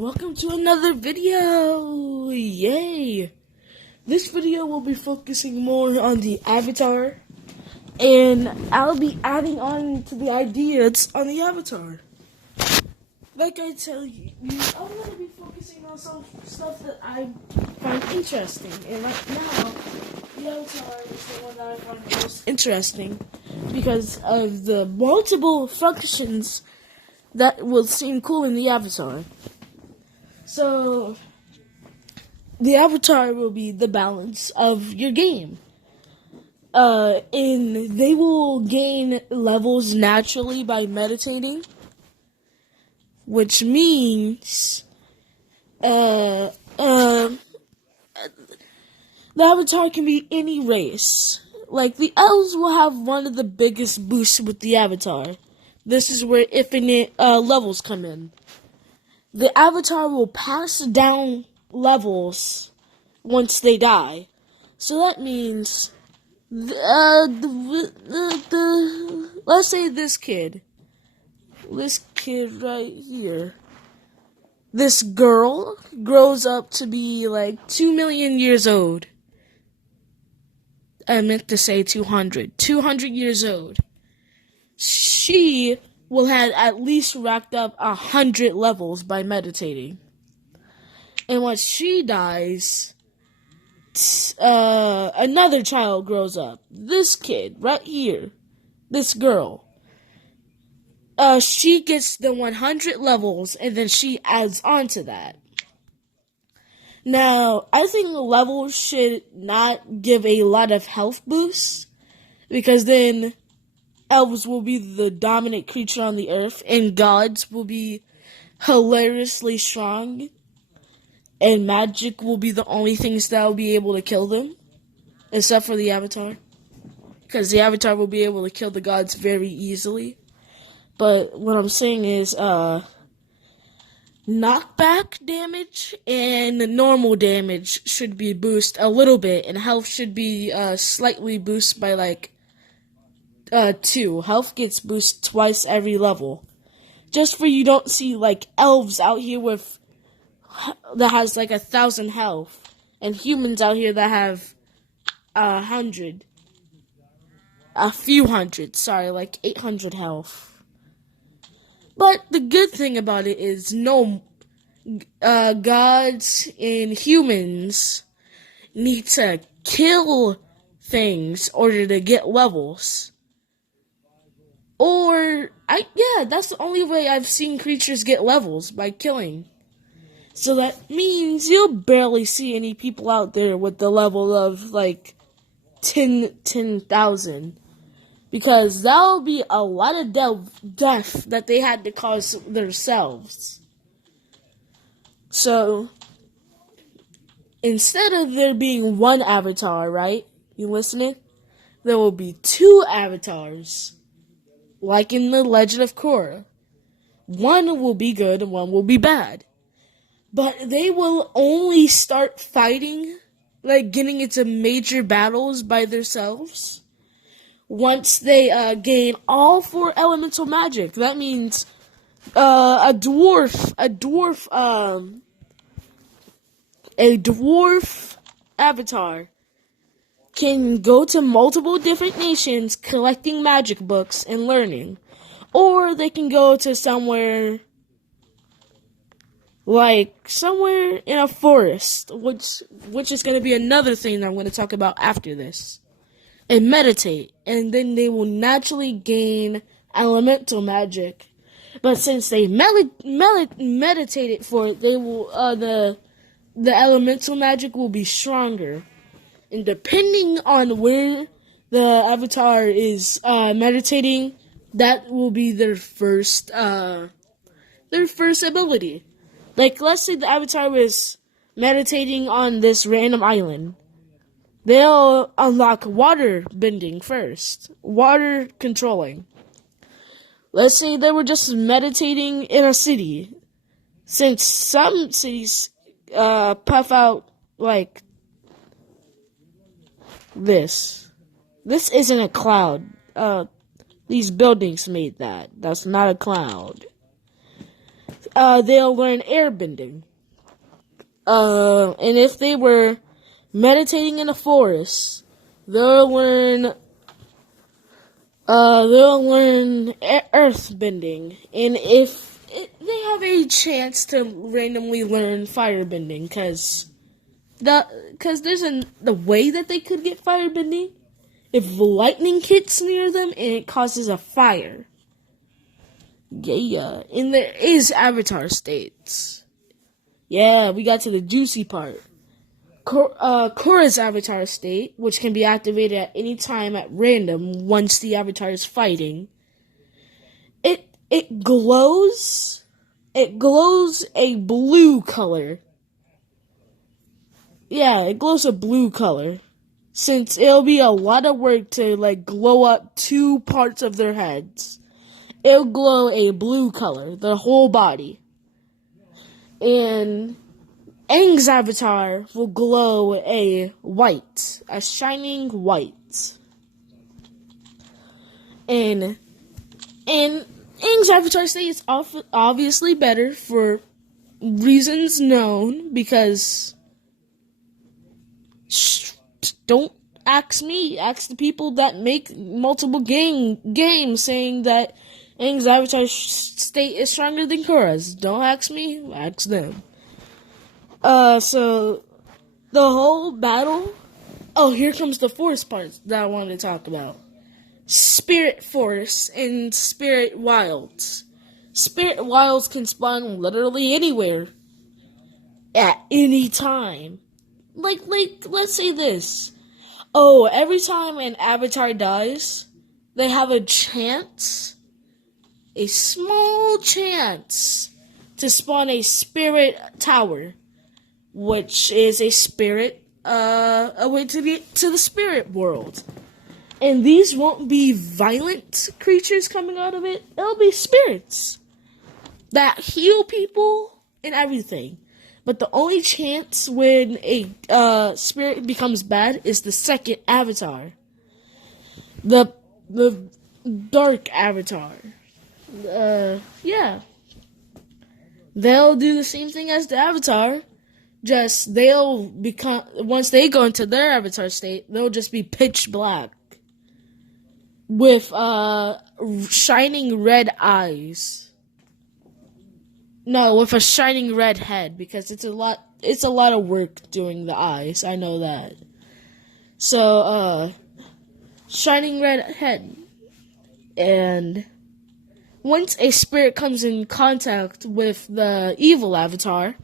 Welcome to another video! Yay! This video will be focusing more on the avatar, and I'll be adding on to the ideas on the avatar. Like I tell you, I'm going to be focusing on some stuff that I find interesting, and right now, the avatar is the one that I find most interesting because of the multiple functions that will seem cool in the avatar. So, the avatar will be the balance of your game. And they will gain levels naturally by meditating, which means, the avatar can be any race. Like, the elves will have one of the biggest boosts with the avatar. This is where infinite, levels come in. The avatar will pass down levels once they die. So that means, let's say this kid right here, this girl grows up to be like 2 million years old. I meant to say 200 years old. She will have at least racked up 100 levels by meditating. And once she dies, another child grows up. This kid, right here, this girl, she gets the 100 levels, and then she adds on to that. Now, I think levels should not give a lot of health boosts, because then elves will be the dominant creature on the earth, and gods will be hilariously strong, and magic will be the only things that will be able to kill them, except for the avatar, because the avatar will be able to kill the gods very easily. But what I'm saying is, knockback damage and normal damage should be boosted a little bit, and health should be slightly boosted by like 2. Health gets boosted twice every level. Just for you don't see like elves out here that has like 1,000 health, and humans out here that have 100. A few hundred, like 800 health. But the good thing about it is gods and humans need to kill things in order to get levels. That's the only way I've seen creatures get levels, by killing. So that means you'll barely see any people out there with the level of like 10,000. Because that'll be a lot of death that they had to cause themselves. So, instead of there being one avatar, right? You listening? There will be 2 avatars. Like in the Legend of Korra. One will be good and one will be bad. But they will only start fighting, like getting into major battles by themselves, once they gain all 4 elemental magic. That means a dwarf avatar can go to multiple different nations collecting magic books and learning. Or they can go to somewhere in a forest, which is going to be another thing that I'm going to talk about after this, and meditate, and then they will naturally gain elemental magic. But since they meditated for it, they will the elemental magic will be stronger. And depending on where the avatar is meditating, that will be their first ability. Like, let's say the avatar was meditating on this random island. They'll unlock water bending first. Water controlling. Let's say they were just meditating in a city. Since some cities puff out like this. This isn't a cloud. These buildings made that. That's not a cloud. they'll learn airbending. And if they were meditating in a forest, they'll learn earth bending. And they have a chance to randomly learn fire bending, because there's the way that they could get fire bending if lightning hits near them and it causes a fire. Yeah, and there is avatar states. Yeah, we got to the juicy part. Korra's avatar state, which can be activated at any time at random once the avatar is fighting. It glows. It glows a blue color. Yeah, it glows a blue color. Since it'll be a lot of work to glow up 2 parts of their heads. It'll glow a blue color, the whole body. And Aang's avatar will glow a white, a shining white. And Aang's avatar state is obviously better for reasons known, because don't ask me, ask the people that make multiple games saying that Aang's avatar state is stronger than Korra's. Don't ask me, ask them. So the whole battle. Oh, here comes the force part that I wanted to talk about. Spirit Force and Spirit Wilds. Spirit Wilds can spawn literally anywhere at any time. Like let's say this. Oh, every time an avatar dies, they have a chance, a small chance, to spawn a spirit tower, which is a spirit, a way to get to the spirit world. And these won't be violent creatures coming out of it. It'll be spirits that heal people and everything. But the only chance when a spirit becomes bad is the second avatar. The dark avatar. Yeah. They'll do the same thing as the avatar. Just they'll become, once they go into their avatar state, they'll just be pitch black. With shining red eyes. No, with a shining red head, because it's a lot of work doing the eyes. I know that. So, shining red head. And once a spirit comes in contact with the evil avatar,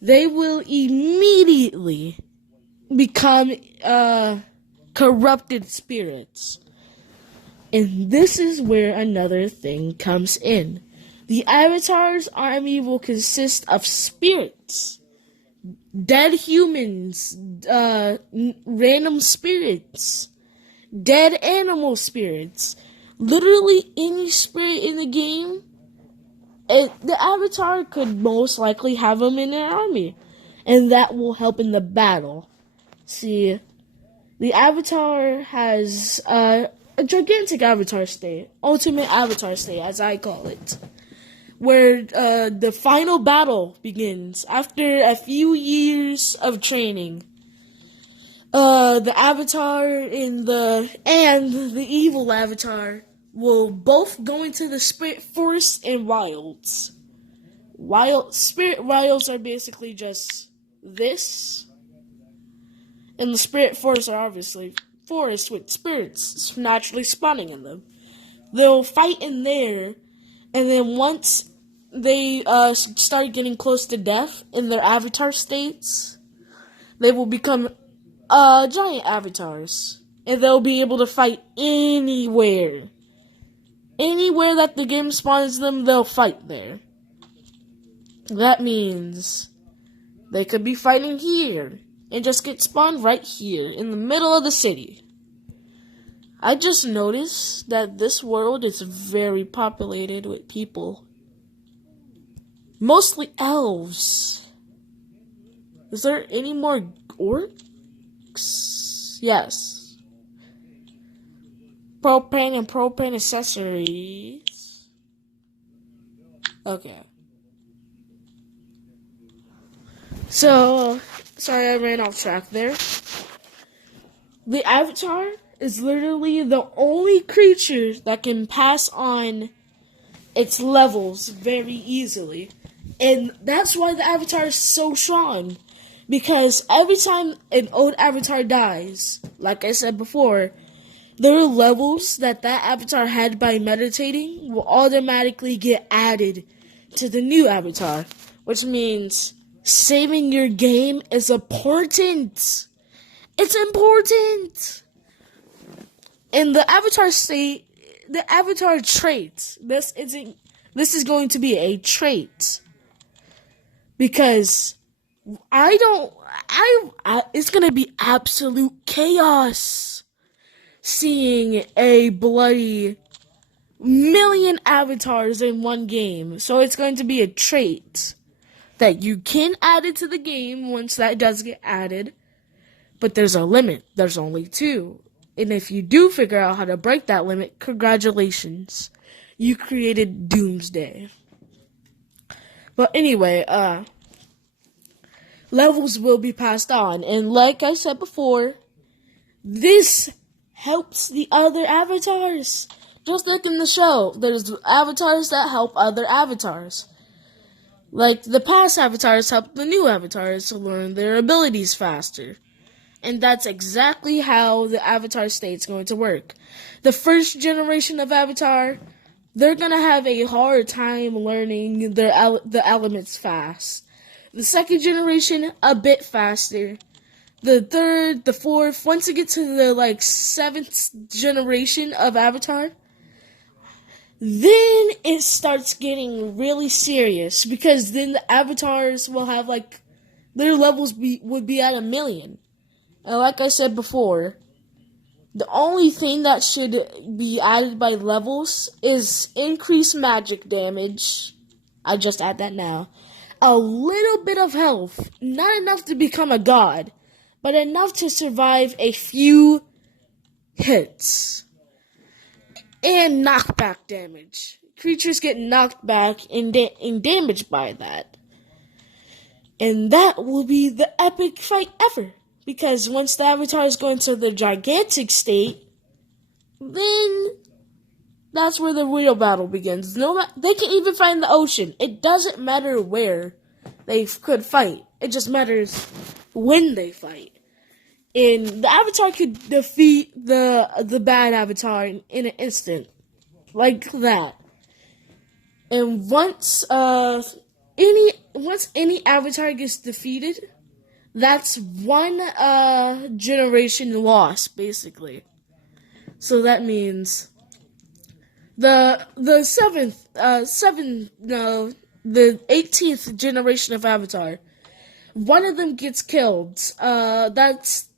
they will immediately become corrupted spirits. And this is where another thing comes in. The Avatar's army will consist of spirits, dead humans, random spirits, dead animal spirits. Literally any spirit in the game, the Avatar could most likely have them in their army. And that will help in the battle. See, the Avatar has a gigantic avatar state, ultimate avatar state, as I call it, where the final battle begins after a few years of training. The Avatar and the evil Avatar will both go into the Spirit Forest and Wilds. Spirit Wilds are basically just this, and the Spirit Forests are obviously forests with spirits naturally spawning in them. They'll fight in there, and then once they start getting close to death in their avatar states, they will become giant avatars, and they'll be able to fight anywhere. Anywhere that the game spawns them, they'll fight there. That means they could be fighting here and just get spawned right here in the middle of the city. I just noticed that this world is very populated with people. Mostly elves. Is there any more orcs? Yes. Propane and propane accessories. Okay. So, sorry I ran off track there. The avatar is literally the only creature that can pass on its levels very easily. And that's why the avatar is so strong. Because every time an old avatar dies, like I said before, there are levels that avatar had by meditating will automatically get added to the new avatar. Which means saving your game is important. It's important. In the avatar state, the avatar trait, this is going to be a trait. Because it's going to be absolute chaos seeing a bloody million avatars in one game. So it's going to be a trait that you can add it to the game once that does get added. But there's a limit. There's only 2. And if you do figure out how to break that limit, congratulations. You created Doomsday. But anyway, levels will be passed on. And like I said before, this helps the other avatars. Just like in the show, there's avatars that help other avatars. Like the past avatars help the new avatars to learn their abilities faster. And that's exactly how the avatar state's going to work. The first generation of avatar, they're going to have a hard time learning the elements fast. The second generation, a bit faster. The third, the fourth, once you get to the 7th generation of avatar, then it starts getting really serious. Because then the avatars will have their levels would be at 1,000,000. And like I said before, the only thing that should be added by levels is increased magic damage. I just add that now. A little bit of health. Not enough to become a god, but enough to survive a few hits. And knockback damage. Creatures get knocked back and damaged by that. And that will be the epic fight ever. Because once the avatars go into the gigantic state, then that's where the real battle begins. They can even fight in the ocean. It doesn't matter where they could fight. It just matters when they fight. And the avatar could defeat the bad avatar in an instant. Like that. And once any avatar gets defeated, that's one generation lost, basically. So that means the 18th generation of Avatar, one of them gets killed. That's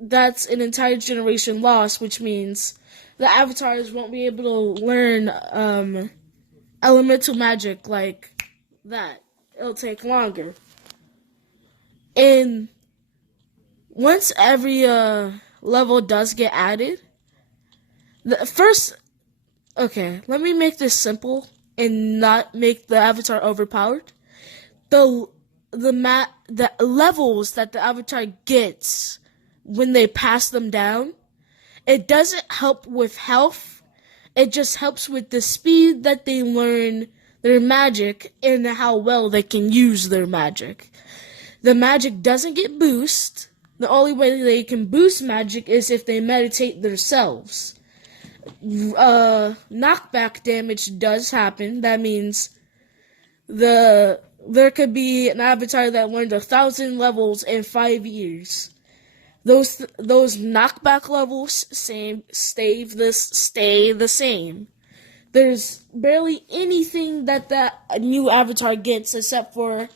an entire generation lost, which means the avatars won't be able to learn elemental magic like that. It'll take longer. And once every level does get added, okay, let me make this simple and not make the avatar overpowered. The levels that the avatar gets when they pass them down, it doesn't help with health. It just helps with the speed that they learn their magic and how well they can use their magic. The magic doesn't get boost. The only way they can boost magic is if they meditate themselves. Knockback damage does happen. That means there could be an avatar that learned 1,000 levels in 5 years. Those knockback levels stay the same. There's barely anything that new avatar gets except for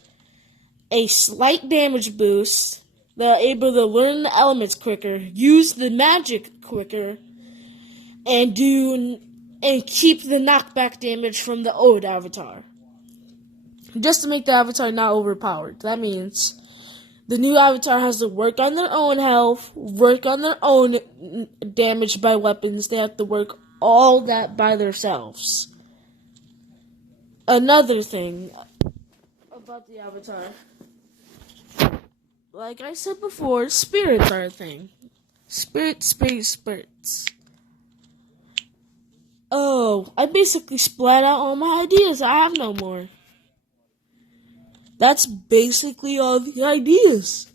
a slight damage boost. They're able to learn the elements quicker, use the magic quicker, and keep the knockback damage from the old avatar. Just to make the avatar not overpowered. That means the new avatar has to work on their own health, work on their own damage by weapons. They have to work all that by themselves. Another thing about the avatar. like I said before, spirits are a thing. Spirits. Oh, I basically splat out all my ideas. I have no more. That's basically all the ideas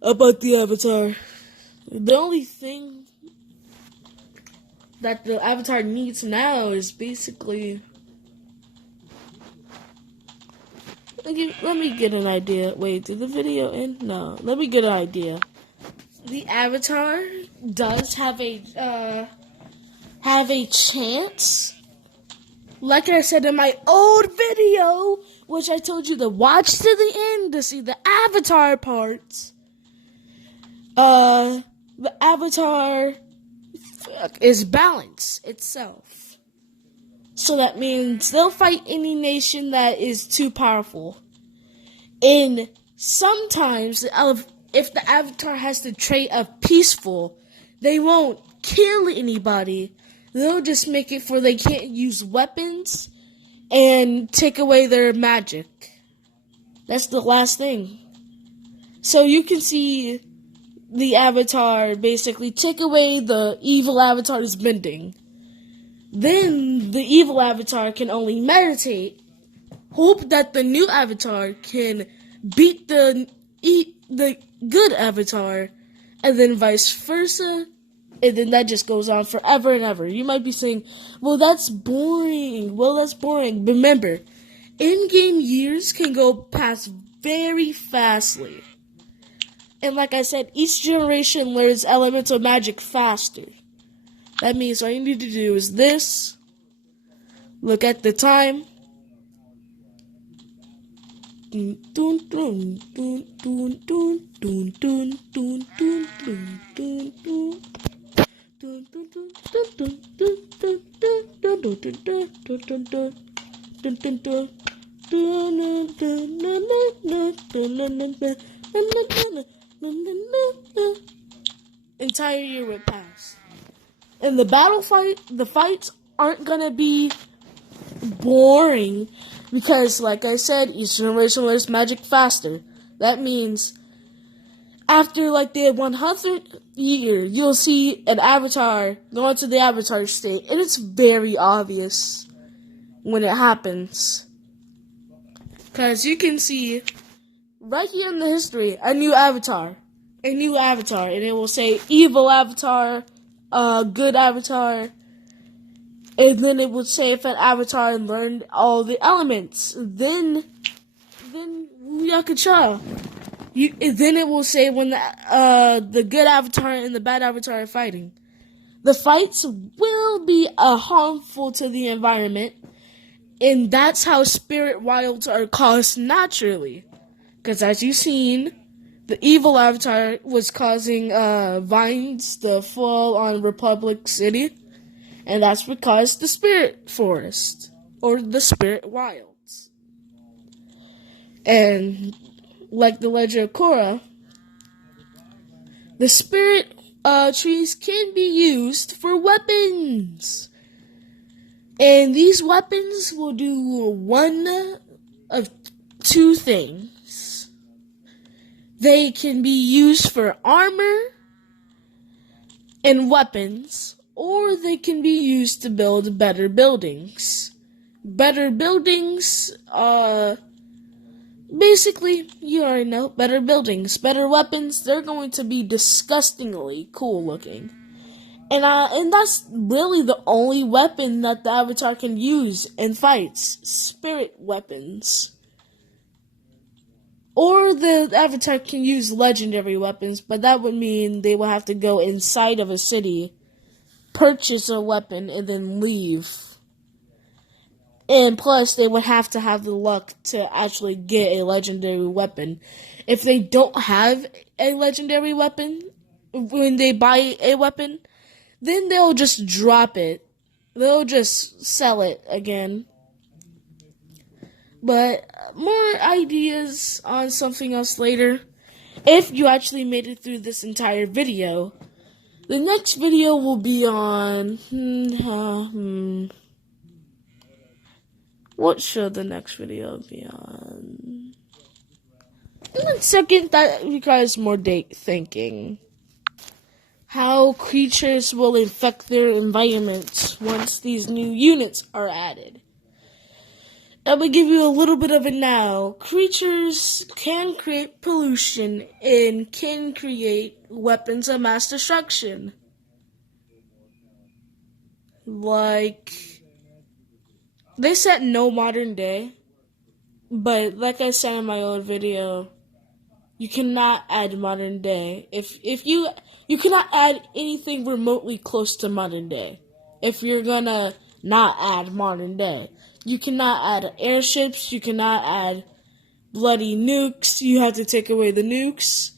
about the Avatar. The only thing that the Avatar needs now is basically... Let me get an idea. Wait, did the video end? No. Let me get an idea. The Avatar does have a chance. Like I said in my old video, which I told you to watch to the end to see the Avatar parts. The Avatar is balance itself. So that means they'll fight any nation that is too powerful. And sometimes, if the Avatar has the trait of peaceful, they won't kill anybody. They'll just make it for they can't use weapons and take away their magic. That's the last thing. So you can see the Avatar basically take away the evil Avatar's bending. Then the evil Avatar can only meditate, hope that the new Avatar can beat the good Avatar, and then vice versa, and then that just goes on forever and ever. You might be saying, well, that's boring. Remember, in-game years can go past very fastly. And like I said, each generation learns elemental magic faster. That means all you need to do is this. Look at the time. Entire year would pass. And the fights aren't gonna be boring because, like I said, each generation learns magic faster. That means after like the 100th year, you'll see an Avatar go into the Avatar state, and it's very obvious when it happens. Because you can see right here in the history a new Avatar, and it will say evil Avatar, good Avatar, and then it would say if an Avatar learned all the elements, then Yakucha. Then it will say when the good Avatar and the bad Avatar are fighting. The fights will be harmful to the environment, and that's how spirit wilds are caused naturally. Because as you've seen, the evil Avatar was causing vines to fall on Republic City, and that's what caused the spirit forest, or the spirit wilds. And like the Legend of Korra, the spirit trees can be used for weapons. And these weapons will do one of two things. They can be used for armor and weapons, or they can be used to build better buildings. Better buildings, basically, you already know, better buildings. Better weapons, they're going to be disgustingly cool looking. And that's really the only weapon that the Avatar can use in fights. Spirit weapons. Or the Avatar can use legendary weapons, but that would mean they will have to go inside of a city, purchase a weapon, and then leave. And plus, they would have to have the luck to actually get a legendary weapon. If they don't have a legendary weapon, when they buy a weapon, then they'll just drop it. They'll just sell it again. But more ideas on something else later. If you actually made it through this entire video, the next video will be on... What should the next video be on? And then second, that requires more thinking. How creatures will infect their environments once these new units are added. I'm going to give you a little bit of it now. Creatures can create pollution and can create weapons of mass destruction. Like, they said no modern day, but like I said in my old video, you cannot add modern day. If you cannot add anything remotely close to modern day. If you're gonna not add modern day, you cannot add airships. You cannot add bloody nukes. You have to take away the nukes.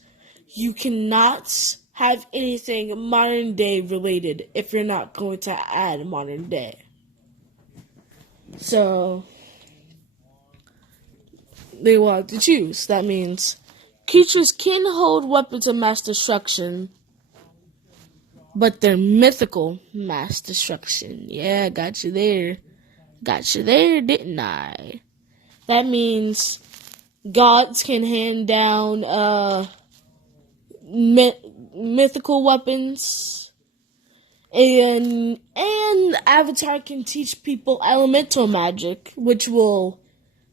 You cannot have anything modern day related if you're not going to add modern day. So they will have to choose. That means creatures can hold weapons of mass destruction, but they're mythical mass destruction. Yeah, got you there. Got you there, didn't I? That means gods can hand down mythical weapons, and Avatar can teach people elemental magic, which will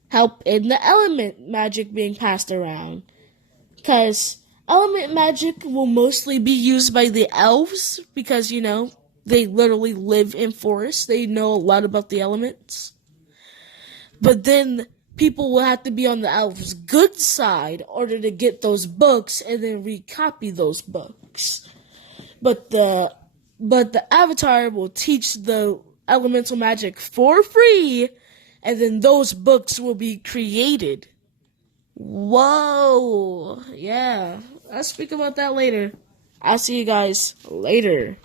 help in the element magic being passed around. Because element magic will mostly be used by the elves because, you know, they literally live in forests. They know a lot about the elements. But then people will have to be on the elves' good side in order to get those books and then recopy those books. But the Avatar will teach the elemental magic for free, and then those books will be created. Whoa. Yeah. I'll speak about that later. I'll see you guys later.